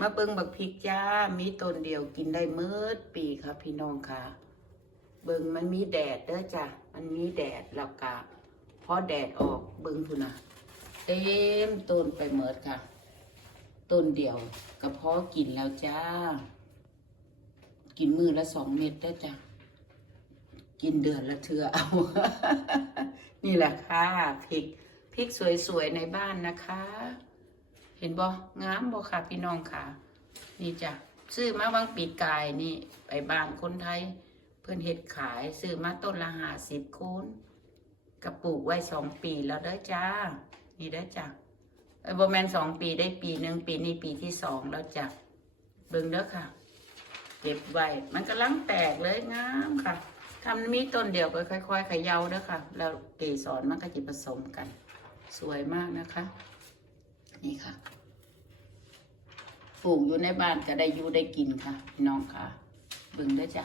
มาเบิ่งบักพริกจ้า มีต้นเดียวกินได้เมื่อปีค่ะพี่น้องค่ะ เบิ่งมันมีแดดเด้อจ้ะ มันมีแดดแล้วก็พอแดดออกเบิ่งพุ่นะเต็มต้นไปเมิดค่ะ ต้นเดียวก็พอกินแล้วจ้า กินมือละสองเม็ดได้จ้ะ กินเดือนละเทือเอา นี่แหละค่ะพริกพริกสวยๆในบ้านนะคะ เห็นบ่งามบ่ค่ะพี่น้องค่ะ นี่จ้ะซื้อมาบางปีกายนี่ไปบ้านคนไทย เพื่อนเฮ็ดขายซื้อมาต้นละห้าสิบคูณกระปลูกไว้สองปีแล้วเด้อจ้า นี่เด้อจ้ะเออบ่แมนสองปีได้ปีหนึ่งปีนี้ปีที่สองแล้วจ้ะเบิ่งเด้อค่ะ เก็บไว้มันกำลังแตกเลยงามค่ะทำมีต้นเดียวก็ค่อยๆขย่าเด้อค่ะ แล้วเกสรมันก็จะผสมกัน สวยมากนะคะ นี่ค่ะปลูกอยู่ในบ้านก็ได้อยู่ได้กินค่ะพี่น้องค่ะบึงได้จ้ะ